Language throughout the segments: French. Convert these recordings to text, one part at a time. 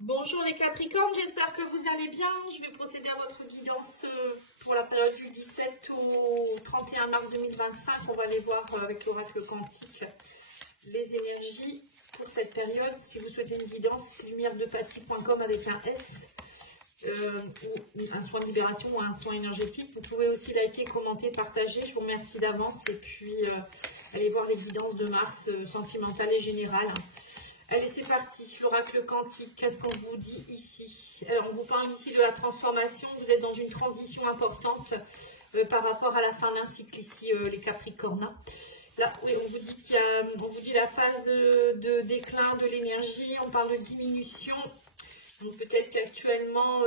Bonjour les Capricornes, j'espère que vous allez bien. Je vais procéder à votre guidance pour la période du 17 au 31 mars 2025. On va aller voir avec l'oracle quantique les énergies pour cette période. Si vous souhaitez une guidance, lumièredepassi.com avec un S, ou un soin de libération ou un soin énergétique. Vous pouvez aussi liker, commenter, partager. Je vous remercie d'avance et puis allez voir les guidances de Mars sentimentales et générales. Allez, c'est parti, l'oracle quantique, qu'est-ce qu'on vous dit ici? Alors, on vous parle ici de la transformation, vous êtes dans une transition importante par rapport à la fin d'un cycle ici, les Capricornes. Là, oui, on vous dit la phase de déclin de l'énergie, on parle de diminution. Donc peut-être qu'actuellement,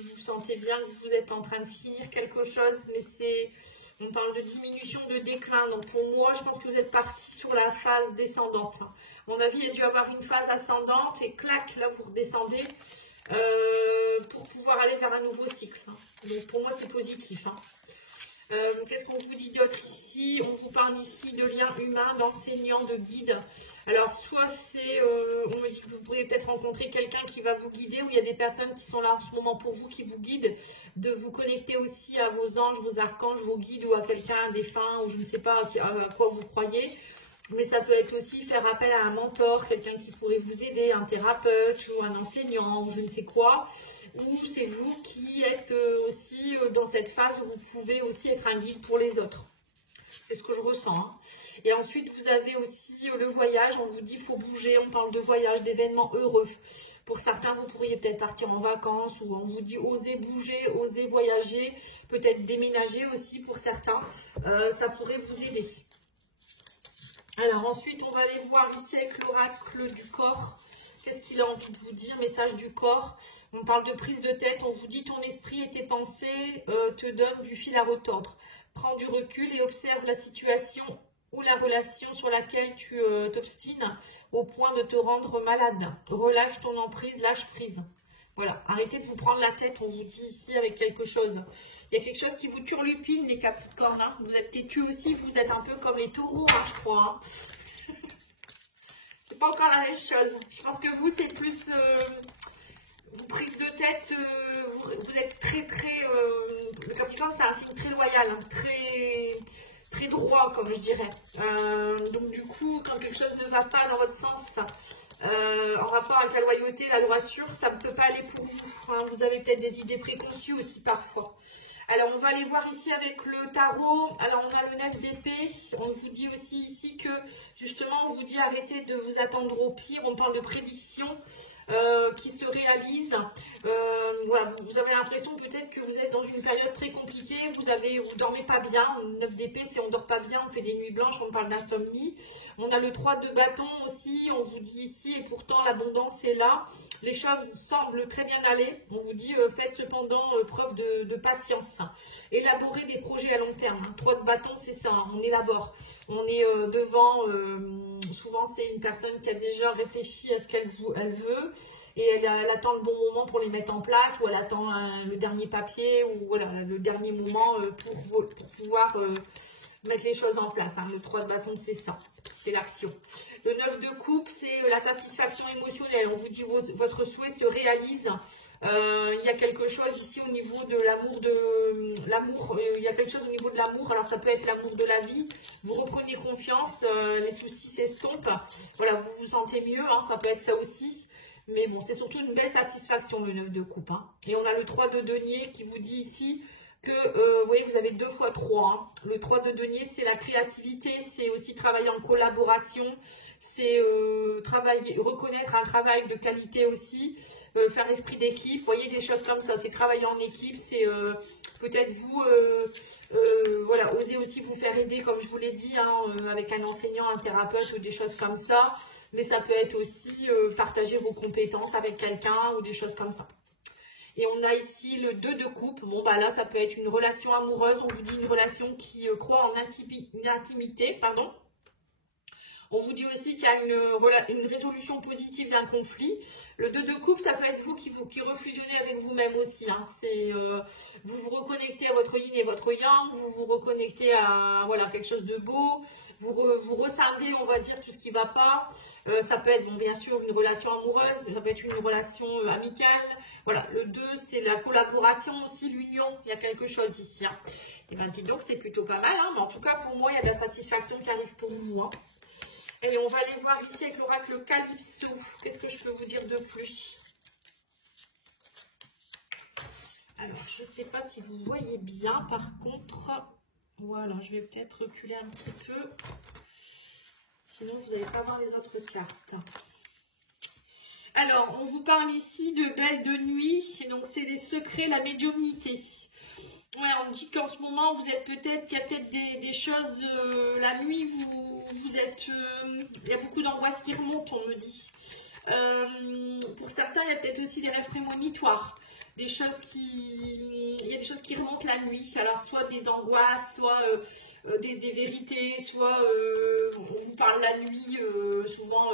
vous sentez bien que vous êtes en train de finir quelque chose, mais on parle de diminution, de déclin. Donc pour moi, je pense que vous êtes parti sur la phase descendante. À mon avis, il y a dû avoir une phase ascendante et clac, là vous redescendez pour pouvoir aller vers un nouveau cycle. Donc pour moi, c'est positif. Qu'est-ce qu'on vous dit d'autre ici? On vous parle ici de liens humains, d'enseignants, de guides. Alors, soit c'est, on me dit que vous pourriez peut-être rencontrer quelqu'un qui va vous guider, ou il y a des personnes qui sont là en ce moment pour vous, qui vous guident, de vous connecter aussi à vos anges, vos archanges, vos guides, ou à quelqu'un, un défunt, ou je ne sais pas à quoi vous croyez. Mais ça peut être aussi faire appel à un mentor, quelqu'un qui pourrait vous aider, un thérapeute, ou un enseignant, ou je ne sais quoi. Ou c'est vous qui êtes aussi dans cette phase où vous pouvez aussi être un guide pour les autres. C'est ce que je ressens. Et ensuite, vous avez aussi le voyage. On vous dit qu'il faut bouger. On parle de voyage, d'événements heureux. Pour certains, vous pourriez peut-être partir en vacances ou on vous dit osez bouger, osez voyager, peut-être déménager aussi pour certains. Ça pourrait vous aider. Alors ensuite, on va aller voir ici avec l'oracle du corps. Qu'est-ce qu'il a envie de vous dire? Message du corps. On parle de prise de tête. On vous dit ton esprit et tes pensées te donnent du fil à retordre. Prends du recul et observe la situation ou la relation sur laquelle tu t'obstines au point de te rendre malade. Relâche ton emprise, lâche prise. Voilà, arrêtez de vous prendre la tête, on vous dit ici avec quelque chose. Il y a quelque chose qui vous turlupine, les Capricornes. Vous êtes têtus aussi, vous êtes un peu comme les taureaux, je crois. C'est pas encore la même chose. Je pense que vous, c'est plus prise de tête. Vous êtes très, le Capricorne, c'est un signe très loyal, très droit, comme je dirais. Donc, du coup, quand quelque chose ne va pas dans votre sens, en rapport avec la loyauté, la droiture, ça ne peut pas aller pour vous. Vous avez peut-être des idées préconçues aussi parfois. Alors, on va aller voir ici avec le tarot. Alors, on a le 9 d'épée. On vous dit aussi ici que, justement, on vous dit arrêtez de vous attendre au pire. On parle de prédiction qui se réalise. Voilà, vous avez l'impression peut-être que vous êtes dans une période très compliquée. Vous dormez pas bien. 9 d'épée, c'est on dort pas bien, on fait des nuits blanches, on parle d'insomnie. On a le 3 de bâton aussi. On vous dit ici, et pourtant l'abondance est là. Les choses semblent très bien aller. On vous dit, faites cependant preuve de patience. Élaborer des projets à long terme. 3 de bâton, c'est ça, on élabore. On est devant, souvent c'est une personne qui a déjà réfléchi à ce qu'elle veut. Et elle attend le bon moment pour les mettre en place, ou elle attend le dernier papier, ou voilà, le dernier moment pour pouvoir mettre les choses en place. Le 3 de bâton, c'est ça, c'est l'action. Le 9 de coupe, c'est la satisfaction émotionnelle. On vous dit votre souhait se réalise. Il y a quelque chose ici au niveau de l'amour. Il y a quelque chose au niveau de l'amour. Alors ça peut être l'amour de la vie. Vous reprenez confiance, les soucis s'estompent. Voilà, vous vous sentez mieux. Ça peut être ça aussi. Mais bon, c'est surtout une belle satisfaction, le 9 de coupe. Et on a le 3 de denier qui vous dit ici que, vous voyez, vous avez 2 fois 3. Le 3 de denier, c'est la créativité, c'est aussi travailler en collaboration, c'est reconnaître un travail de qualité aussi, faire l'esprit d'équipe, vous voyez, des choses comme ça. C'est travailler en équipe, c'est peut-être vous, voilà, oser aussi vous faire aider, comme je vous l'ai dit, avec un enseignant, un thérapeute ou des choses comme ça. Mais ça peut être aussi partager vos compétences avec quelqu'un ou des choses comme ça. Et on a ici le 2 de coupe. Bon, bah là, ça peut être une relation amoureuse. On vous dit une relation qui croit en intimité, pardon. On vous dit aussi qu'il y a une résolution positive d'un conflit. Le 2 de coupe, ça peut être vous qui refusionnez avec vous-même aussi. Hein. Vous vous reconnectez à votre yin et votre yang, vous vous reconnectez à voilà, quelque chose de beau, vous rescindez, on va dire, tout ce qui ne va pas. Ça peut être, bon, bien sûr, une relation amoureuse, ça peut être une relation amicale. Voilà, le 2, c'est la collaboration aussi, l'union. Il y a quelque chose ici. Hein. Et bien, dis donc, c'est plutôt pas mal. Hein. Mais en tout cas, pour moi, il y a de la satisfaction qui arrive pour vous. Hein. Et on va aller voir ici avec l'oracle Calypso. Qu'est-ce que je peux vous dire de plus? Alors, je ne sais pas si vous voyez bien. Par contre, voilà, je vais peut-être reculer un petit peu. Sinon, vous n'allez pas voir les autres cartes. Alors, on vous parle ici de belles de nuit. Donc, c'est les secrets, la médiumnité. Ouais, on dit qu'en ce moment, vous êtes peut-être, qu'il y a peut-être des choses, la nuit, vous êtes, il y a beaucoup d'angoisse qui remonte, on me dit. Pour certains, il y a peut-être aussi des rêves prémonitoires, il y a des choses qui remontent la nuit, alors soit des angoisses, soit des vérités, soit on vous parle la nuit, souvent,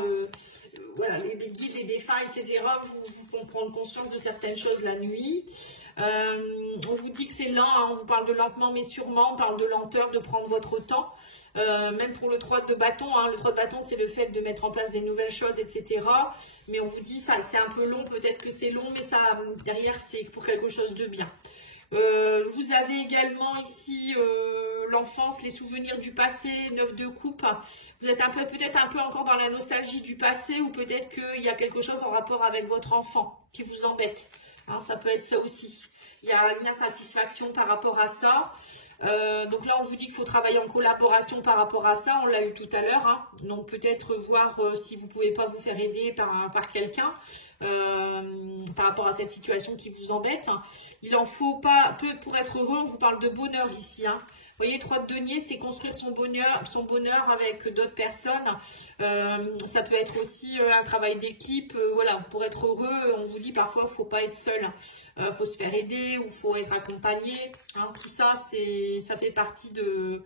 voilà, les guides, les défunts, etc., vous font prendre conscience de certaines choses la nuit. On vous dit que c'est lent, hein, on vous parle de lentement mais sûrement, on parle de lenteur, de prendre votre temps, même pour le 3 de bâton, hein, le 3 de bâton c'est le fait de mettre en place des nouvelles choses, etc. Mais on vous dit ça, c'est un peu long, peut-être que c'est long, mais ça derrière c'est pour quelque chose de bien. Vous avez également ici l'enfance, les souvenirs du passé, 9 de coupe. Vous êtes peut-être un peu encore dans la nostalgie du passé, ou peut-être qu'il y a quelque chose en rapport avec votre enfant qui vous embête. Alors, ça peut être ça aussi. Il y a une insatisfaction par rapport à ça. Donc là, on vous dit qu'il faut travailler en collaboration par rapport à ça. On l'a eu tout à l'heure. Hein. Donc peut-être voir si vous ne pouvez pas vous faire aider par quelqu'un par rapport à cette situation qui vous embête. Il en faut pas peu pour être heureux. On vous parle de bonheur ici. Hein. Vous voyez, 3 de denier, c'est construire son bonheur avec d'autres personnes. Ça peut être aussi un travail d'équipe. Voilà, pour être heureux, on vous dit parfois, il ne faut pas être seul. Il faut se faire aider ou il faut être accompagné. Hein, tout ça, ça fait partie de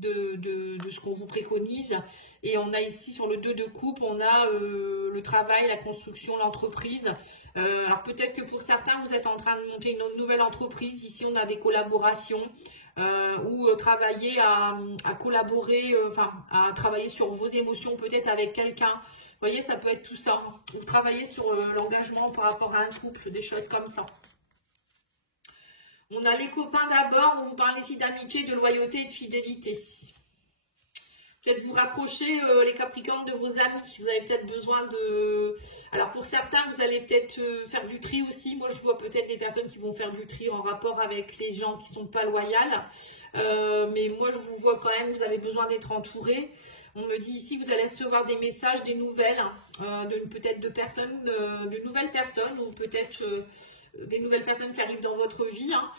ce qu'on vous préconise. Et on a ici, sur le 2 de coupe, on a le travail, la construction, l'entreprise. Alors peut-être que pour certains, vous êtes en train de monter une nouvelle entreprise. Ici, on a des collaborations. Ou travailler à collaborer, à travailler sur vos émotions peut-être avec quelqu'un. Vous voyez, ça peut être tout ça. Ou travailler sur l'engagement par rapport à un couple, des choses comme ça. On a les copains d'abord, on vous parle ici d'amitié, de loyauté et de fidélité. Peut-être vous rapprocher les Capricornes de vos amis. Vous avez peut-être besoin de... Alors pour certains, vous allez peut-être faire du tri aussi. Moi, je vois peut-être des personnes qui vont faire du tri en rapport avec les gens qui ne sont pas loyales. Mais moi, je vous vois quand même, vous avez besoin d'être entouré. On me dit ici que vous allez recevoir des messages, des nouvelles, peut-être de nouvelles personnes ou peut-être... des nouvelles personnes qui arrivent dans votre vie. Hein.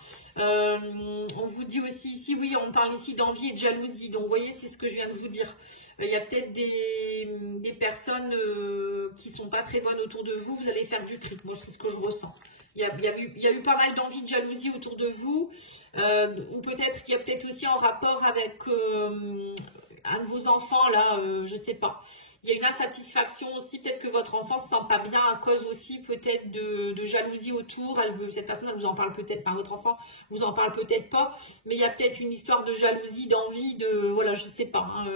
On vous dit aussi ici, oui, on parle ici d'envie et de jalousie. Donc, vous voyez, c'est ce que je viens de vous dire. Il y a peut-être des personnes qui ne sont pas très bonnes autour de vous. Vous allez faire du tri. Moi, c'est ce que je ressens. Il y a eu pas mal d'envie, de jalousie autour de vous. Ou peut-être qu'il y a peut-être aussi en rapport avec un de vos enfants, là, je ne sais pas. Il y a une insatisfaction aussi, peut-être que votre enfant ne se sent pas bien à cause aussi peut-être de jalousie autour. Cette personne, elle vous en parle peut-être, enfin votre enfant vous en parle peut-être pas, mais il y a peut-être une histoire de jalousie, d'envie, voilà, je sais pas. Hein,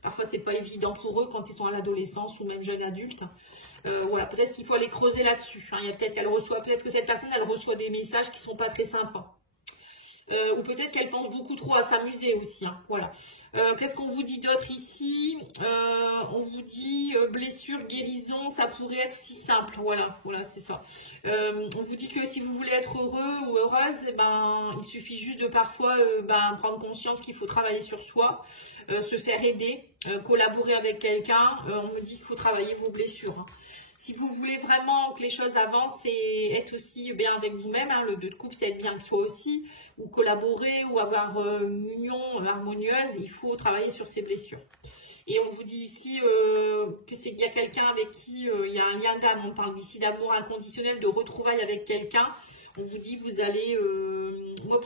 parfois, c'est pas évident pour eux quand ils sont à l'adolescence ou même jeunes adultes. Voilà, peut-être qu'il faut aller creuser là-dessus. Hein. Il y a peut-être que cette personne, elle reçoit des messages qui sont pas très sympas. Ou peut-être qu'elle pense beaucoup trop à s'amuser aussi. Hein, voilà. Qu'est-ce qu'on vous dit d'autre ici? On vous dit blessure, guérison, ça pourrait être si simple. Voilà, c'est ça. On vous dit que si vous voulez être heureux ou heureuse, il suffit juste de parfois prendre conscience qu'il faut travailler sur soi, se faire aider, collaborer avec quelqu'un. On me dit qu'il faut travailler vos blessures. Hein. Si vous voulez vraiment que les choses avancent et être aussi bien avec vous-même, hein, le 2 de coupe, c'est être bien que soi aussi, ou collaborer, ou avoir une union harmonieuse, il faut travailler sur ces blessures. Et on vous dit ici qu'il y a quelqu'un avec qui il y a un lien d'âme. On parle ici d'amour inconditionnel, de retrouvailles avec quelqu'un. On vous dit que vous allez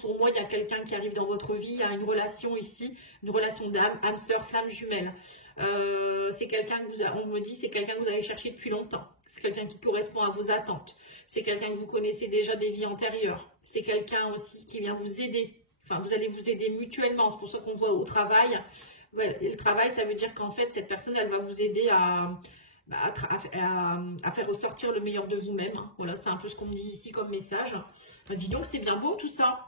pour moi, il y a quelqu'un qui arrive dans votre vie, il y a une relation ici, une relation d'âme, âme sœur, flamme jumelle. C'est quelqu'un que on me dit, c'est quelqu'un que vous avez cherché depuis longtemps. C'est quelqu'un qui correspond à vos attentes. C'est quelqu'un que vous connaissez déjà des vies antérieures. C'est quelqu'un aussi qui vient vous aider. Enfin, vous allez vous aider mutuellement. C'est pour ça qu'on voit au travail. Ouais, et le travail, ça veut dire qu'en fait, cette personne, elle va vous aider à faire ressortir le meilleur de vous-même. Voilà, c'est un peu ce qu'on me dit ici comme message. Enfin, dis donc, c'est bien beau tout ça.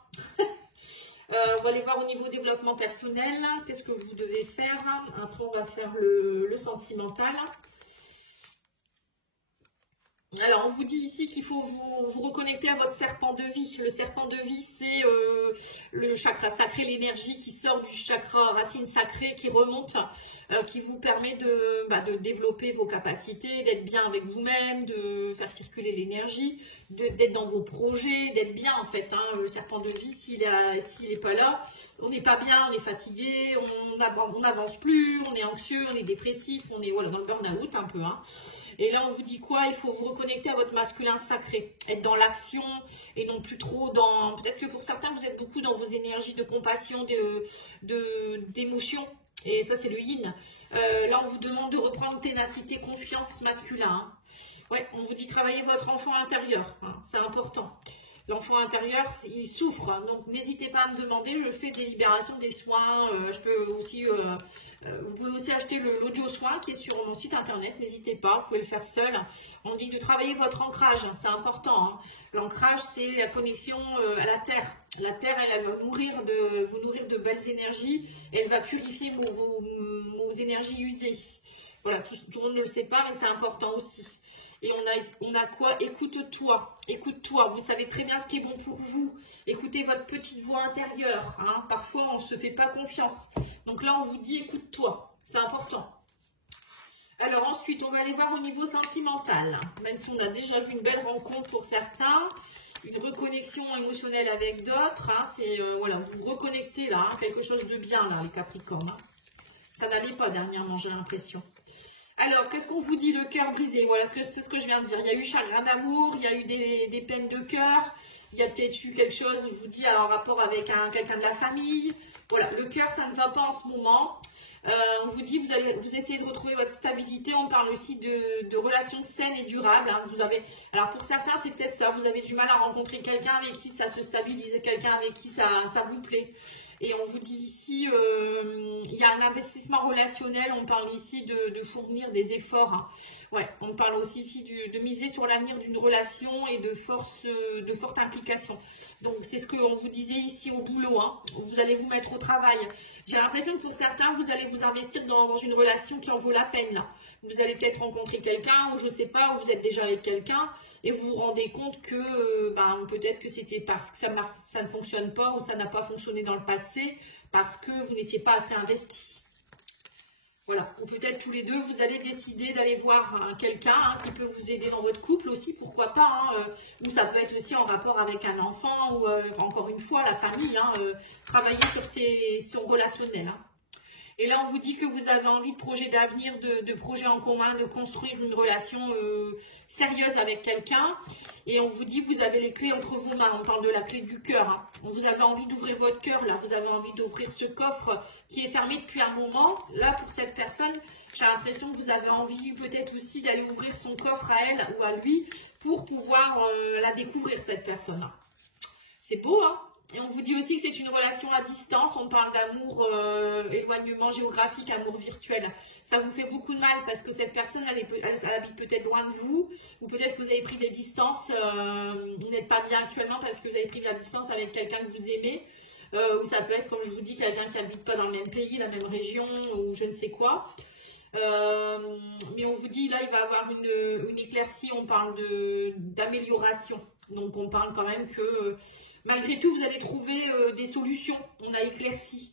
On va aller voir au niveau développement personnel. Qu'est-ce que vous devez faire? Après, on va faire le sentimental. Alors, on vous dit ici qu'il faut vous reconnecter à votre serpent de vie. Le serpent de vie, c'est le chakra sacré, l'énergie qui sort du chakra racine sacrée, qui remonte, qui vous permet de développer vos capacités, d'être bien avec vous-même, de faire circuler l'énergie, d'être dans vos projets, d'être bien en fait. Le serpent de vie, s'il n'est pas là, on n'est pas bien, on est fatigué, on n'avance plus, on est anxieux, on est dépressif, on est voilà, dans le burn-out un peu. Et là, on vous dit quoi? Il faut vous reconnecter à votre masculin sacré, être dans l'action et non plus trop dans... Peut-être que pour certains, vous êtes beaucoup dans vos énergies de compassion, d'émotion. Et ça, c'est le yin. Là, on vous demande de reprendre ténacité, confiance masculin. Ouais, on vous dit travailler votre enfant intérieur. C'est important. L'enfant intérieur, il souffre, donc n'hésitez pas à me demander, je fais des libérations, des soins, je peux aussi, vous pouvez aussi acheter l'audio soin qui est sur mon site internet, n'hésitez pas, vous pouvez le faire seul. On dit de travailler votre ancrage, c'est important. L'ancrage, c'est la connexion à la terre. La terre, elle va vous nourrir de belles énergies, et elle va purifier vos énergies usées. Voilà, tout le monde ne le sait pas, mais c'est important aussi. Et on a quoi? Écoute-toi. Écoute-toi. Vous savez très bien ce qui est bon pour vous. Écoutez votre petite voix intérieure. Parfois, on ne se fait pas confiance. Donc là, on vous dit écoute-toi. C'est important. Alors ensuite, on va aller voir au niveau sentimental. Même si on a déjà vu une belle rencontre pour certains, une reconnexion émotionnelle avec d'autres. C'est voilà, vous vous reconnectez là, quelque chose de bien là, les Capricornes. Ça n'allait pas dernièrement, j'ai l'impression. Alors, qu'est-ce qu'on vous dit? Le cœur brisé, voilà, c'est ce que je viens de dire. Il y a eu chagrin d'amour, il y a eu des peines de cœur, il y a peut-être eu quelque chose, je vous dis, en rapport avec quelqu'un de la famille. Voilà, le cœur, ça ne va pas en ce moment. On vous dit, vous essayez de retrouver votre stabilité. On parle aussi de relations saines et durables. Alors pour certains, c'est peut-être ça. Vous avez du mal à rencontrer quelqu'un avec qui ça se stabilise, quelqu'un avec qui ça vous plaît. Et on vous dit ici, il y a un investissement relationnel. On parle ici de fournir des efforts. Ouais, on parle aussi ici de miser sur l'avenir d'une relation et de forte implication. Donc c'est ce qu'on vous disait ici au boulot. Vous allez vous mettre au travail. J'ai l'impression que pour certains, vous allez vous investir dans une relation qui en vaut la peine. Là. Vous allez peut-être rencontrer quelqu'un, ou je ne sais pas, ou vous êtes déjà avec quelqu'un, et vous vous rendez compte que peut-être que c'était parce que ça ne fonctionne pas, ou ça n'a pas fonctionné dans le passé, parce que vous n'étiez pas assez investi. Voilà, ou peut-être tous les deux, vous allez décider d'aller voir quelqu'un qui peut vous aider dans votre couple aussi, pourquoi pas, ou ça peut être aussi en rapport avec un enfant, ou encore une fois, la famille, travailler sur son relationnel. Et là, on vous dit que vous avez envie de projets d'avenir, de projets en commun, de construire une relation sérieuse avec quelqu'un. Et on vous dit que vous avez les clés entre vos mains. On parle de la clé du cœur. Vous avez envie d'ouvrir votre cœur, là. Vous avez envie d'ouvrir ce coffre qui est fermé depuis un moment. Là, pour cette personne, j'ai l'impression que vous avez envie peut-être aussi d'aller ouvrir son coffre à elle ou à lui pour pouvoir la découvrir, cette personne-là. C'est beau, hein? Et on vous dit aussi que c'est une relation à distance. On parle d'amour, éloignement géographique, amour virtuel. Ça vous fait beaucoup de mal parce que cette personne, elle habite peut-être loin de vous. Ou peut-être que vous avez pris des distances. Vous n'êtes pas bien actuellement parce que vous avez pris de la distance avec quelqu'un que vous aimez. Ou ça peut être, comme je vous dis, quelqu'un qui n'habite pas dans le même pays, la même région ou je ne sais quoi. Mais on vous dit, là, il va y avoir une éclaircie. On parle d'amélioration. Donc, on parle quand même que... malgré tout, vous allez trouver des solutions. On a éclairci.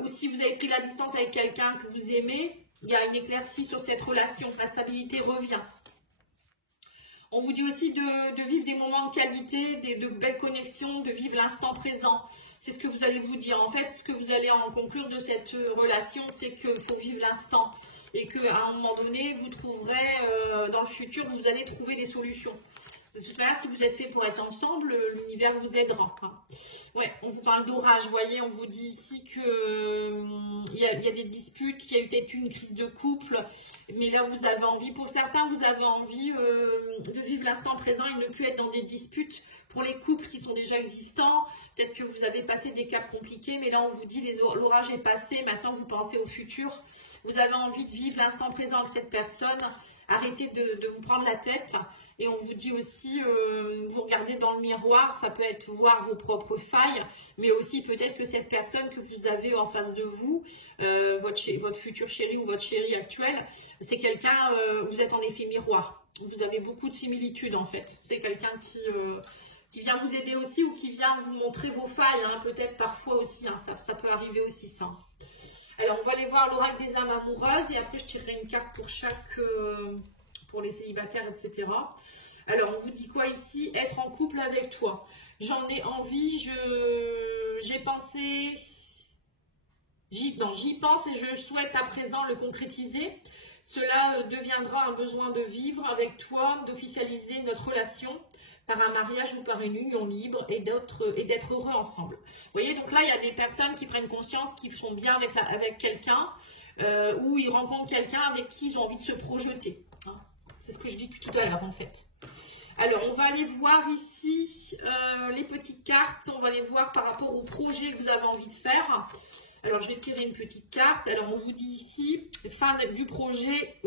Ou si vous avez pris la distance avec quelqu'un que vous aimez, il y a une éclaircie sur cette relation. La stabilité revient. On vous dit aussi de vivre des moments de qualité, de belles connexions, de vivre l'instant présent. C'est ce que vous allez vous dire. En fait, ce que vous allez en conclure de cette relation, c'est qu'il faut vivre l'instant. Et qu'à un moment donné, vous trouverez, dans le futur, vous allez trouver des solutions. De toute manière, si vous êtes fait pour être ensemble, l'univers vous aidera. Hein. Ouais, on vous parle d'orage, vous voyez, on vous dit ici que il y a des disputes, il y a eu peut-être une crise de couple, mais là vous avez envie, pour certains, vous avez envie de vivre l'instant présent et ne plus être dans des disputes. Pour les couples qui sont déjà existants, peut-être que vous avez passé des caps compliqués, mais là on vous dit l'orage est passé, maintenant vous pensez au futur. Vous avez envie de vivre l'instant présent avec cette personne, arrêtez de vous prendre la tête. Et on vous dit aussi, vous regardez dans le miroir, ça peut être voir vos propres failles, mais aussi peut-être que cette personne que vous avez en face de vous, votre futur chéri ou votre chéri actuel, c'est quelqu'un, vous êtes en effet miroir. Vous avez beaucoup de similitudes en fait. C'est quelqu'un qui vient vous aider aussi ou qui vient vous montrer vos failles, hein, peut-être parfois aussi, hein, ça peut arriver aussi ça. Alors on va aller voir l'oracle des âmes amoureuses et après je tirerai une carte pour chaque... pour les célibataires, etc. Alors, on vous dit quoi ici? Être en couple avec toi. J'en ai envie, j'ai pensé, j'y pense et je souhaite à présent le concrétiser. Cela deviendra un besoin de vivre avec toi, d'officialiser notre relation par un mariage ou par une union libre et d'être heureux ensemble. Vous voyez, donc là, il y a des personnes qui prennent conscience qu'ils sont bien avec quelqu'un ou ils rencontrent quelqu'un avec qui ils ont envie de se projeter. Hein. C'est ce que je dis tout à l'heure en fait. Alors, on va aller voir ici les petites cartes. On va les voir par rapport au projet que vous avez envie de faire. Alors, je vais tirer une petite carte. Alors, on vous dit ici, fin du projet.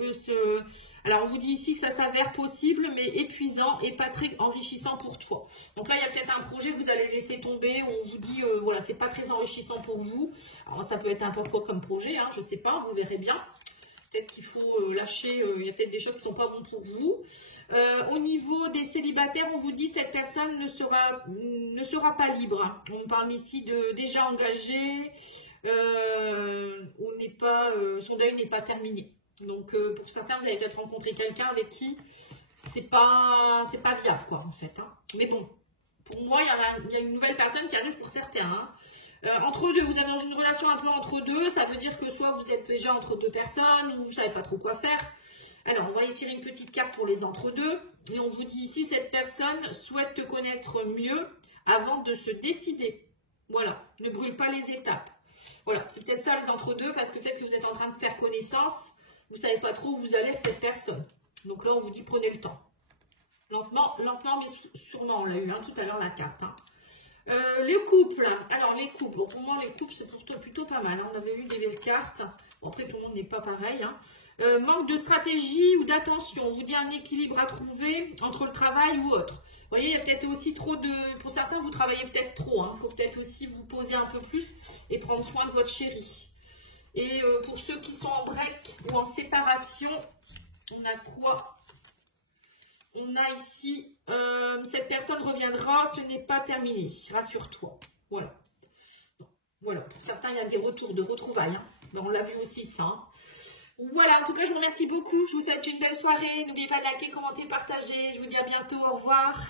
Alors, on vous dit ici que ça s'avère possible, mais épuisant et pas très enrichissant pour toi. Donc là, il y a peut-être un projet que vous allez laisser tomber. Où on vous dit, voilà, c'est pas très enrichissant pour vous. Alors, ça peut être n'importe quoi comme projet, hein, je sais pas, vous verrez bien. Peut-être qu'il faut lâcher, il y a peut-être des choses qui ne sont pas bonnes pour vous. Au niveau des célibataires, on vous dit que cette personne ne sera pas libre. On parle ici de déjà engagé, son deuil n'est pas terminé. Donc pour certains, vous avez peut-être rencontré quelqu'un avec qui c'est pas viable, quoi, en fait. Hein. Mais bon, pour moi, il y a une nouvelle personne qui arrive pour certains. Hein. Entre deux, vous êtes dans une relation un peu entre deux, ça veut dire que soit vous êtes déjà entre deux personnes ou vous ne savez pas trop quoi faire. Alors, on va y tirer une petite carte pour les entre-deux. Et on vous dit ici, cette personne souhaite te connaître mieux avant de se décider. Voilà, ne brûle pas les étapes. Voilà, c'est peut-être ça les entre-deux parce que peut-être que vous êtes en train de faire connaissance. Vous ne savez pas trop où vous allez avec cette personne. Donc là, on vous dit prenez le temps. Lentement, mais sûrement, on l'a eu hein, tout à l'heure la carte. Hein. Les couples, alors les couples, pour moi les couples c'est plutôt pas mal, hein. On avait eu des belles cartes, bon, après tout le monde n'est pas pareil, hein. Manque de stratégie ou d'attention, on vous dit un équilibre à trouver entre le travail ou autre. Vous voyez, il y a peut-être aussi trop de, pour certains vous travaillez peut-être trop, il faut peut-être aussi vous poser un peu plus et prendre soin de votre chéri. Et pour ceux qui sont en break ou en séparation, on a quoi? On a ici, cette personne reviendra, ce n'est pas terminé, rassure-toi. Voilà. Voilà, pour certains, il y a des retours de retrouvailles. Hein. On l'a vu aussi, ça. Hein. Voilà, en tout cas, je vous remercie beaucoup. Je vous souhaite une belle soirée. N'oubliez pas de liker, commenter, partager. Je vous dis à bientôt. Au revoir.